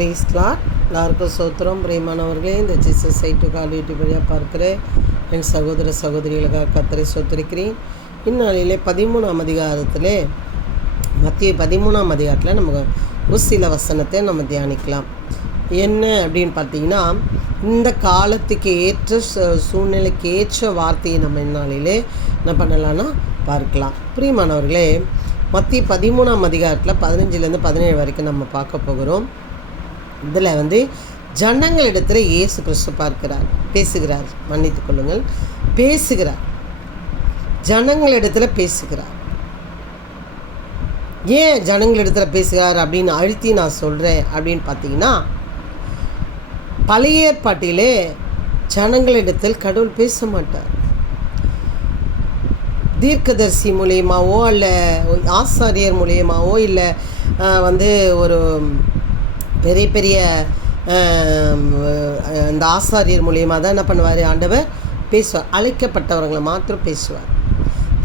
பிரைஸ்லாட் எல்லாருக்கும் சோத்திரம். பிரியமானவர்களே, இந்த ஜீசஸ் சைட்டு கால் யூடியூப் வழியாக பார்க்குற என் சகோதர சகோதரிகளுக்காக கர்த்தரை சோத்திருக்கிறேன். இந்நாளிலே 13ஆம் அதிகாரத்தில் மத்திய 13ஆம் அதிகாரத்தில் நம்ம ஒரு சில வசனத்தை நம்ம தியானிக்கலாம். என்ன அப்படின்னு பார்த்தீங்கன்னா, இந்த காலத்துக்கு ஏற்ற சூழ்நிலைக்கு ஏற்ற வார்த்தையை நம்ம இந்நாளிலே என்ன பண்ணலான்னா பார்க்கலாம். பிரியமானவர்களே, மத்திய 13ஆம் அதிகாரத்தில் 15லேருந்து 17 வரைக்கும் நம்ம பார்க்க போகிறோம். இதில் ஜனங்களிடத்தில் இயேசு கிறிஸ்து பேசுகிறார். மன்னித்து கொள்ளுங்கள், பேசுகிறார். ஜனங்களிடத்தில் பேசுகிறார். ஏன் ஜனங்களிடத்தில் பேசுகிறார் அப்படின்னு அழுத்தி நான் சொல்கிறேன் அப்படின்னு பார்த்தீங்கன்னா, பழைய ஏற்பாட்டிலே ஜனங்களிடத்தில் கடவுள் பேச மாட்டார். தீர்க்கதரிசி மூலியமாவோ இல்லை ஆசாரியர் மூலியமாவோ இல்லை ஒரு பெரிய பெரிய இந்த ஆசாரியர் மூலியமாக தான் என்ன பண்ணுவார், ஆண்டவர் பேசுவார். அழைக்கப்பட்டவர்களை மாத்திரம் பேசுவார்.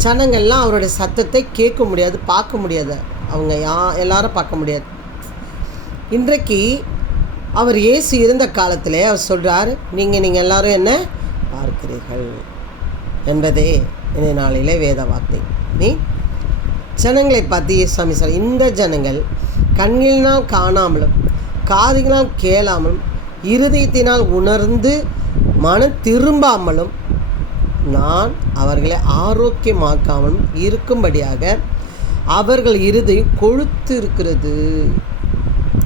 ஜனங்கள்லாம் அவருடைய சத்தத்தை கேட்க முடியாது, பார்க்க முடியாது. அவங்க எல்லாரும் பார்க்க முடியாது. இன்றைக்கு அவர் இயேசு இருந்த காலத்திலே அவர் சொல்கிறார், நீங்கள் எல்லாரும் என்ன பார்க்கிறீர்கள் என்பதே இந்த நாளிலே வேத வார்த்தை. நீ ஜனங்களை பார்த்து இயேசுசாமி சார், இந்த ஜனங்கள் கண்களினால் காணாமலும் காதுகளால் கேளாமலும் இருதயத்தினால் உணர்ந்து மனம் திரும்பாமலும் நான் அவர்களை ஆரோக்கியமாக்காமலும் இருக்கும்படியாக அவர்கள் இருதயம் கொழுத்து இருக்கிறது.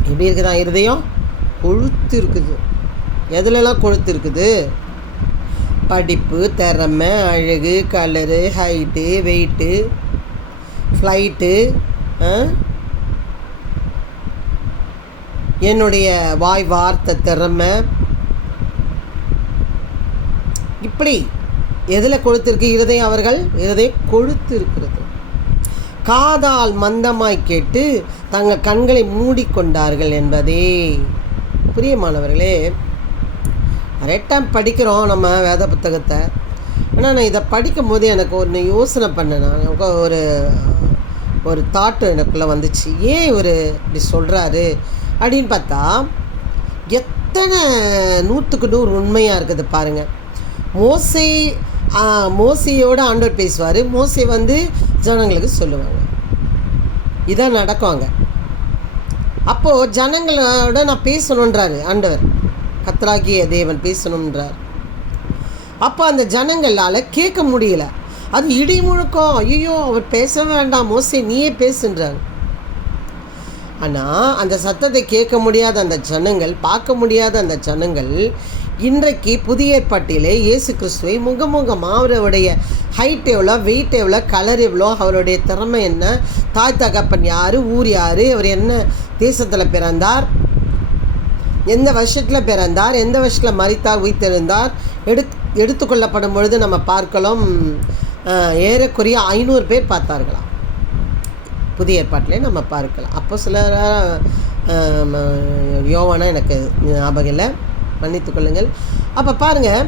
எப்படி இருக்குதான்? இருதயம் கொழுத்து இருக்குது. எதுலலாம் கொழுத்து இருக்குது? படிப்பு, திறமை, அழகு, கலரு, ஹைட்டு, வெயிட்டு, ஃப்ளைட்டு, என்னுடைய வாய் வார்த்தை திறமை, இப்படி எதில் கொழுத்திருக்கு? இருதயம் இருதயம் கொழுத்து இருக்கிறது. காதால் மந்தமாய் கேட்டு தங்கள் கண்களை மூடிக்கொண்டார்கள் என்பதே. பிரியமானவர்களே, கரெக்டாக படிக்கிறோம் நம்ம வேத புத்தகத்தை. ஆனால் நான் இதை படிக்கும்போது எனக்கு ஒன்று யோசனை பண்ணேன். எனக்கு ஒரு தாட்டு எனக்குள்ளே வந்துச்சு. ஏன் இவர் இப்படி சொல்கிறாரு அப்படின்னு பார்த்தா, எத்தனை 100க்கு 100 உண்மையாக இருக்குது பாருங்கள். மோசையோடு ஆண்டவர் பேசுவார். மோசை ஜனங்களுக்கு சொல்லுவாங்க. இதான் நடக்குவாங்க. அப்போது ஜனங்களோட நான் பேசணுன்றாரு ஆண்டவர், கர்த்தராகிய தேவன் பேசணுன்றார். அப்போ அந்த ஜனங்களால் கேட்க முடியல. அது இடி முழக்கம். ஐயோ, அவர் பேச வேண்டாம், மோசே நீயே பேசுன்றார். ஆனால் அந்த சத்தத்தை கேட்க முடியாத அந்த ஜனங்கள், பார்க்க முடியாத அந்த ஜனங்கள் இன்றைக்கு புதிய ஏற்பாட்டிலே இயேசு கிறிஸ்துவை முகமுகமாக அவருடைய ஹைட் எவ்வளோ, வெயிட் எவ்வளோ, கலர் எவ்வளோ, அவருடைய திறமை என்ன, தாய் தகப்பன் யார், ஊர் யார், அவர் என்ன தேசத்தில் பிறந்தார், எந்த வருஷத்தில் பிறந்தார், எந்த வருஷத்தில் மரித்தார், உயிர்த்தெழுந்தார், எடுத்துக்கொள்ளப்படும் பொழுது நம்ம பார்க்கலாம் ஏறக்குறைய 500 பேர் பார்த்தார்களாம். புதிய ஏற்பாட்டிலே நம்ம பார்க்கலாம். அப்போ சிலர் யோவானா எனக்கு ஞாபகம் இல்லை, மன்னித்து கொள்ளுங்கள். அப்போ பாருங்கள்,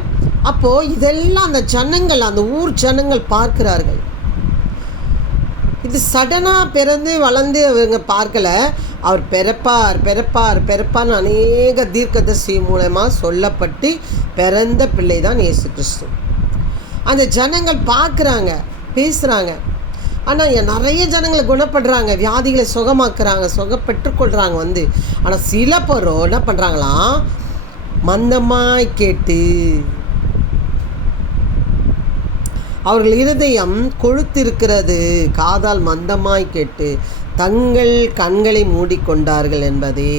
அப்போது இதெல்லாம் அந்த ஜனங்கள், அந்த ஊர் ஜனங்கள் பார்க்கிறார்கள். இது சடனாக பிறந்து வளர்ந்து அவங்க பார்க்கலை. அவர் பிறப்பார்னு அநேக தீர்க்கதரிசி மூலமாக சொல்லப்பட்டு பிறந்த பிள்ளை தான் இயேசு கிறிஸ்து. அந்த ஜனங்கள் பார்க்குறாங்க, பேசுகிறாங்க. ஆனால் நிறைய ஜனங்களை குணப்படுறாங்க, வியாதிகளை சுகம் பெற்றுக்கொள்கிறாங்க. ஆனால் சில பேரோ என்ன பண்ணுறாங்களாம், மந்தமாய் கேட்டு அவர்கள் இருதயம் கொழுத்திருக்கிறது, காதால் மந்தமாய் கேட்டு தங்கள் கண்களை மூடிக்கொண்டார்கள் என்பதே.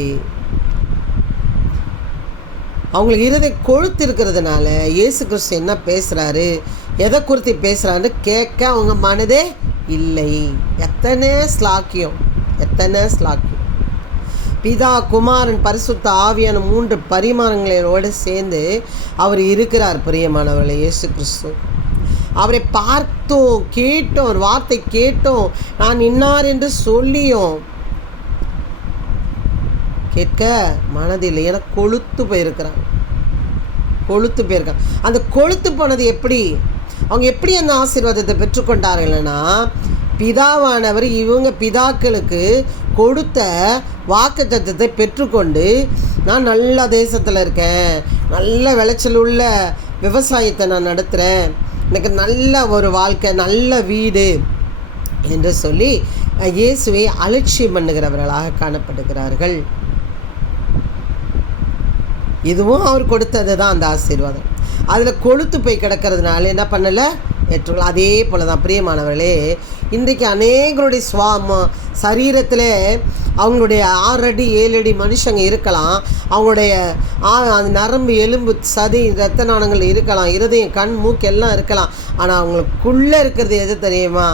அவங்களுக்கு இருதயம் கொழுத்து இருக்கிறதுனால இயேசு கிறிஸ்து என்ன பேசுகிறாரு, எதை குறித்து பேசுகிறாரு கேட்க அவங்க மனதே இல்லை. எத்தனை ஸ்லாக்கியம். பிதா, குமாரன், பரிசுத்த ஆவியான 3 பரிமாணங்களோடு சேர்ந்து அவர் இருக்கிறார். பிரியமானவர்களே, இயேசு கிறிஸ்து அவரை பார்த்தோம், கேட்டோம், ஒரு வார்த்தை கேட்டோம், நான் இன்னார் என்று சொல்லியும் கேட்க மனதில். ஏன்னா கொழுத்து போயிருக்கிறாங்க. அந்த கொழுத்து போனது எப்படி, அவங்க எப்படி அந்த ஆசீர்வாதத்தை பெற்றுக்கொண்டார்கள்னா, பிதாவானவர் இவங்க பிதாக்களுக்கு கொடுத்த வாக்குத்தத்தத்தை பெற்றுக்கொண்டு நான் நல்ல தேசத்தில் இருக்கேன், நல்ல விளைச்சல் உள்ள விவசாயத்தை நான் நடத்துகிறேன், எனக்கு நல்ல ஒரு வாழ்க்கை, நல்ல வீடு என்று சொல்லி இயேசுவை அலட்சியம் பண்ணுகிறவர்களாக காணப்படுகிறார்கள். இதுவும் அவர் கொடுத்தது தான் அந்த ஆசீர்வாதம். அதில் கொழுத்து போய் கிடக்கிறதுனால என்ன பண்ணலை, ஏற்றுக்கொள்ள. அதே போல் தான் பிரியமானவர்களே, இன்றைக்கு அநேகருடைய சரீரத்தில் அவங்களுடைய 6 அடி 7 அடி மனுஷங்க இருக்கலாம், அவங்களுடைய நரம்பு எலும்பு சதி இரத்த நாணங்கள் இருக்கலாம், இருதயம் கண் மூக்கு எல்லாம் இருக்கலாம். ஆனால் அவங்களுக்குள்ளே இருக்கிறது எது தெரியுமா?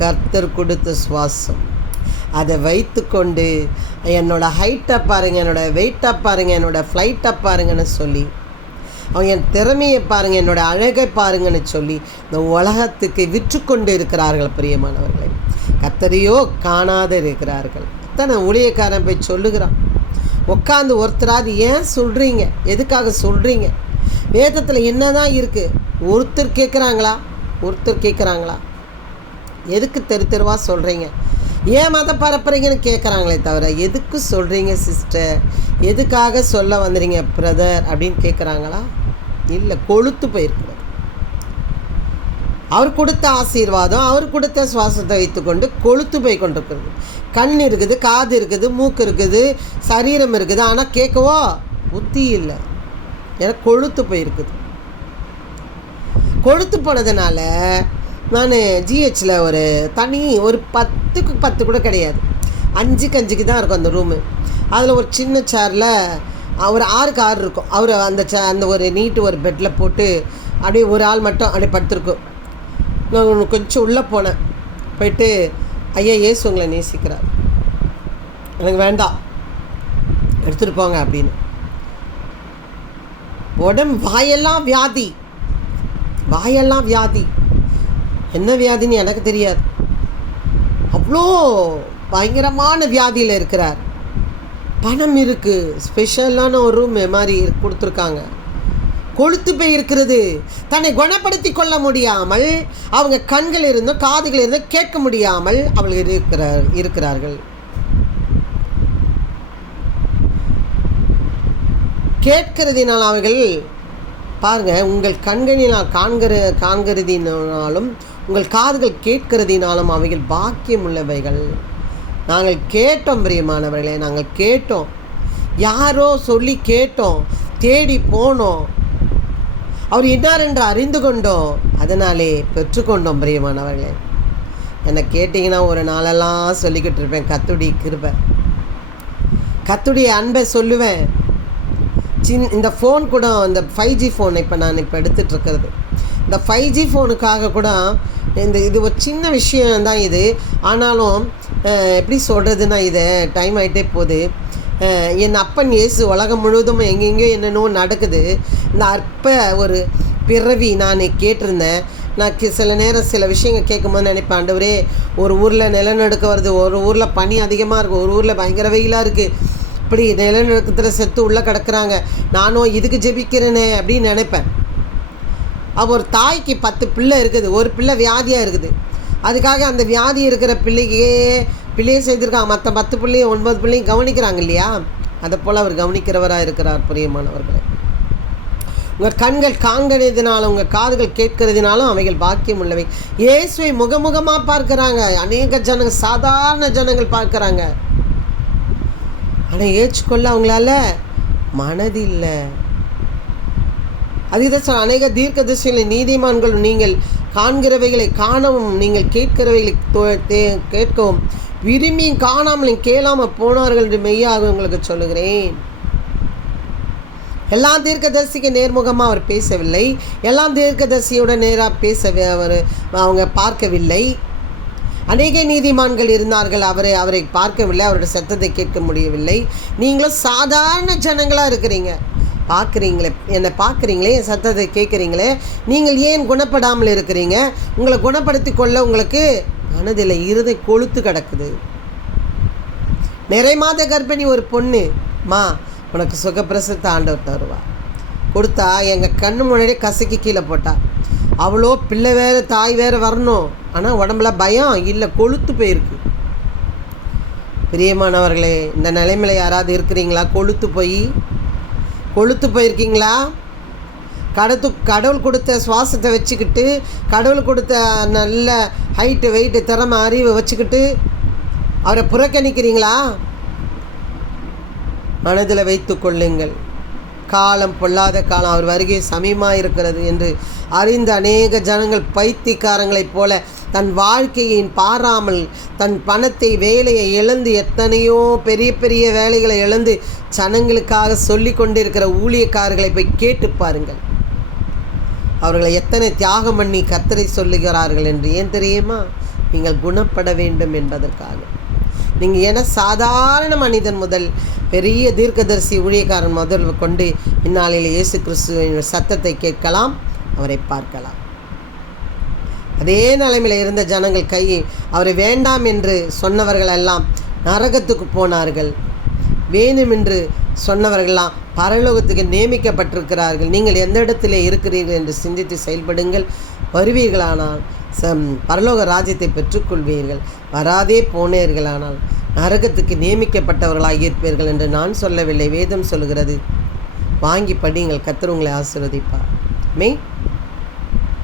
கர்த்தர் கொடுத்த சுவாசம். அதை வைத்து கொண்டு என்னோடய ஹைட்டை பாருங்கள், என்னோடய வெயிட்டை பாருங்கள், என்னோடய ஃப்ளைட்டை பாருங்கன்னு சொல்லி, அவங்க என் திறமையை பாருங்கள், என்னோடய அழகை பாருங்கன்னு சொல்லி இந்த உலகத்துக்கு விற்று கொண்டு இருக்கிறார்கள். பிரியமானவர்களை, கர்த்தரையோ காணாத இருக்கிறார்கள். அத்தனை ஊழியக்காரன் போய் சொல்லுகிறான். உட்காந்து ஒருத்தராது ஏன் சொல்கிறீங்க, எதுக்காக சொல்கிறீங்க, வேதத்தில் என்ன தான் இருக்குது, ஒருத்தர் கேட்குறாங்களா, எதுக்கு தெருவா சொல்கிறீங்க, ஏன் மத பரப்புறீங்கன்னு கேட்குறாங்களே தவிர எதுக்கு சொல்கிறீங்க சிஸ்டர், எதுக்காக சொல்ல வந்துறீங்க பிரதர் அப்படின்னு கேட்குறாங்களா? இல்லை, கொழுத்து போயிருக்கிறது. அவர் கொடுத்த ஆசீர்வாதம், அவர் கொடுத்த சுவாசத்தை வைத்துக்கொண்டு கொழுத்து போய் கொண்டிருக்கிறது. கண் இருக்குது, காது இருக்குது, மூக்கு இருக்குது, சரீரம் இருக்குது, ஆனால் கேட்கவோ புத்தி இல்லை. ஏன்னா கொழுத்து போயிருக்குது. கொழுத்து போனதுனால நான் ஜிஹெச்சில் ஒரு 10க்கு 10 கூட கிடையாது, 5க்கு 5 தான் இருக்கும் அந்த ரூமு. அதில் ஒரு சின்ன சேரில் ஒரு 6க்கு 6 இருக்கும். அவர் அந்த ஒரு நீட்டு ஒரு பெட்டில் போட்டு அப்படியே ஒரு ஆள் மட்டும் அப்படியே படுத்துருக்கும். நான் கொஞ்சம் உள்ளே போனேன். போயிட்டு ஐயா இயேசு உங்களை நேசிக்கிறார், எனக்கு வேண்டாம் எடுத்துகிட்டு போங்க அப்படின்னு. உடம்பு வாயெல்லாம் வியாதி, என்ன வியாதின்னு எனக்கு தெரியாது. அவ்வளோ பயங்கரமான வியாதியில் இருக்கிறார். பணம் இருக்குது, ஸ்பெஷலான ஒரு ரூம் மாதிரி கொடுத்துருக்காங்க. கொழுத்து போய் இருக்கிறது. தன்னை குணப்படுத்தி கொள்ள முடியாமல், அவங்க கண்கள் இருந்தும் காதுகள் இருந்தும் கேட்க முடியாமல் அவர்கள் இருக்கிறார்கள். கேட்கிறதினால் அவர்கள் பாருங்கள், உங்கள் கண்களினால் காண்கிறதினாலும் உங்கள் காதுகள் கேட்கிறதினாலும் அவைகள் பாக்கியம் உள்ளவைகள். நாங்கள் கேட்டோம் பிரியமானவர்களே, நாங்கள் கேட்டோம், யாரோ சொல்லி கேட்டோம், தேடி போனோம், அவர் இன்னார் என்று அறிந்து கொண்டோம், அதனாலே பெற்றுக்கொண்டோம். பிரியமானவர்களே, என்னை கேட்டிங்கன்னா ஒரு நாளெல்லாம் சொல்லிக்கிட்டு இருப்பேன் கர்த்தருடைய கிருபை, கர்த்தருடைய அன்பை சொல்லுவேன். இந்த ஃபோன் கூட, இந்த 5G ஃபோன் இப்போ நான் எடுத்துகிட்ருக்கிறது, இந்த 5G ஃபோனுக்காக கூட இது ஒரு சின்ன விஷயந்தான் இது. ஆனாலும் எப்படி சொல்கிறதுனா, இதை டைம் ஆகிட்டே போகுது. என் அப்பன் இயேசு உலகம் முழுவதும் எங்கெங்கேயோ என்னென்னோ நடக்குது. இந்த அற்ப ஒரு பிறவி நான் கேட்டிருந்தேன். நான் சில நேரம் சில விஷயங்கள் கேட்கும்போது நினைப்பேன், ஆண்டவரே, ஒரு ஊரில் நிலநடுக்க வருது, ஒரு ஊரில் பனி அதிகமாக இருக்குது, ஒரு ஊரில் பயங்கர வெயிலாக இருக்குது, இப்படி நிலநடுக்கத்தில் செத்து உள்ளே கிடக்குறாங்க, நானும் இதுக்கு ஜெபிக்கிறேனே அப்படின்னு நினைப்பேன். அப்போ ஒரு தாய்க்கு 10 பிள்ளை இருக்குது, ஒரு பிள்ளை வியாதியாக இருக்குது. அதுக்காக அந்த வியாதி இருக்கிற பிள்ளையே செய்திருக்காங்க, மற்ற 10 பிள்ளையும் 9 பிள்ளையும் கவனிக்கிறாங்க இல்லையா? அதை போல் அவர் கவனிக்கிறவராக இருக்கிறார். பிரியமானவர்களே, உங்கள் கண்கள் காண்கிறதுனாலும் உங்கள் காதுகள் கேட்கிறதுனாலும் அவைகள் பாக்கியம் உள்ளவை. இயேசுவை முகமுகமாக பார்க்குறாங்க அநேக ஜனங்கள், சாதாரண ஜனங்கள் பார்க்குறாங்க. ஆனால் ஏற்றுக்கொள்ள அவங்களால மனதில்லை. அதுதான் சார், அநேக தீர்க்கதரிசிகளை நீதிமான்கள் நீங்கள் காண்கிறவைகளை காணவும் நீங்கள் கேட்கிறவைகளை கேட்கவும் விரும்பியும் காணாமல் கேளாமல் போனார்கள் என்று மெய்யாக உங்களுக்கு சொல்லுகிறேன். எல்லா தீர்க்கதரிசிக்கு நேர்முகமாக அவர் பேசவில்லை, எல்லா தீர்க்கதரிசியோட நேராக அவங்க பார்க்கவில்லை. அநேக நீதிமான்கள் இருந்தார்கள், அவரை பார்க்கவில்லை, அவருடைய சத்தத்தை கேட்க முடியவில்லை. நீங்களும் சாதாரண ஜனங்களாக இருக்கிறீங்க, என்னை பார்க்குறீங்களே, என் சத்தத்தை கேட்குறீங்களே, நீங்கள் ஏன் குணப்படாமல் இருக்கிறீங்க? உங்களை குணப்படுத்தி கொள்ள உங்களுக்கு மனதில் இருதை கொழுத்து கிடக்குது. நிறை மாத கர்ப்பிணி ஒரு பொண்ணு, உனக்கு சுகப்பிரசத்தை ஆண்டவர் தருவா கொடுத்தா, எங்கள் கண்ணு முன்னாடியே கசக்கி கீழே போட்டா. அவ்வளோ பிள்ளை வேறு தாய் வேறு வரணும், ஆனால் உடம்புல பயம் இல்லை, கொழுத்து போயிருக்கு. பிரியமானவர்களே, இந்த நிலைமையில் யாராவது இருக்கிறீங்களா? கொழுத்து போயிருக்கீங்களா? கடவுள் கொடுத்த சுவாசத்தை வச்சுக்கிட்டு, கடவுள் கொடுத்த நல்ல ஹைட்டு வெயிட்டு திறமை அறிவு வச்சுக்கிட்டு அவரை புறக்கணிக்கிறீங்களா? மனதில் வைத்து கொள்ளுங்கள், காலம் பொல்லாத காலம், அவர் வருகை சமீபமாக இருக்கிறது என்று அறிந்த அநேக ஜனங்கள் பைத்தியக்காரங்களைப் போல தன் வாழ்க்கையை பாராமல் தன் பணத்தை வேலையை இழந்து எத்தனையோ பெரிய பெரிய வேலைகளை இழந்து ஜனங்களுக்காக சொல்லி கொண்டிருக்கிற ஊழியக்காரர்களை போய் கேட்டு பாருங்கள். அவர்களை எத்தனை தியாகம் பண்ணி கர்த்தரை சொல்லுகிறார்கள் என்று. ஏன் தெரியுமா? நீங்கள் குணப்பட வேண்டும் என்பதற்காக. நீங்கள் ஏன்னா சாதாரண மனிதன் முதல் பெரிய தீர்க்கதரிசி ஊழியக்காரன் முதல் கொண்டு இந்நாளில் இயேசு கிறிஸ்துவின் சத்தத்தை கேட்கலாம், அவரை பார்க்கலாம். அதே நிலைமையில் இருந்த ஜனங்கள் அவரை வேண்டாம் என்று சொன்னவர்கள் எல்லாம் நரகத்துக்கு போனார்கள். வேணும் என்று சொன்னவர்கள்லாம் பரலோகத்துக்கு நியமிக்கப்பட்டிருக்கிறார்கள். நீங்கள் எந்த இடத்துல இருக்கிறீர்கள் என்று சிந்தித்து செயல்படுங்கள். வருவீர்களானால் பரலோக ராஜ்யத்தை பெற்றுக்கொள்வீர்கள். வராதே போனீர்களானால் நரகத்துக்கு நியமிக்கப்பட்டவர்களாக இருப்பீர்கள் என்று நான் சொல்லவில்லை, வேதம் சொல்கிறது. வாங்கி படியுங்கள், கர்த்தர் உங்களை ஆசீர்வதிப்பார்.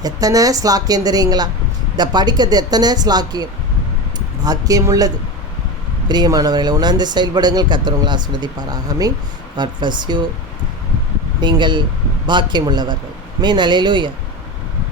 எத்தனை ஸ்லாக்கியம் தெரியுங்களா? இந்த படிக்கிறது எத்தனை ஸ்லாக்கியம், பாக்கியம் உள்ளது. பிரியமானவர்களை உணர்ந்து செயல்படுங்கள், கர்த்தர் உங்களை ஆசீர்வதிப்பாராக. ஆமென். God bless you. நீங்கள் பாக்கியம் உள்ளவர்கள். ஆமென். அல்லேலூயா.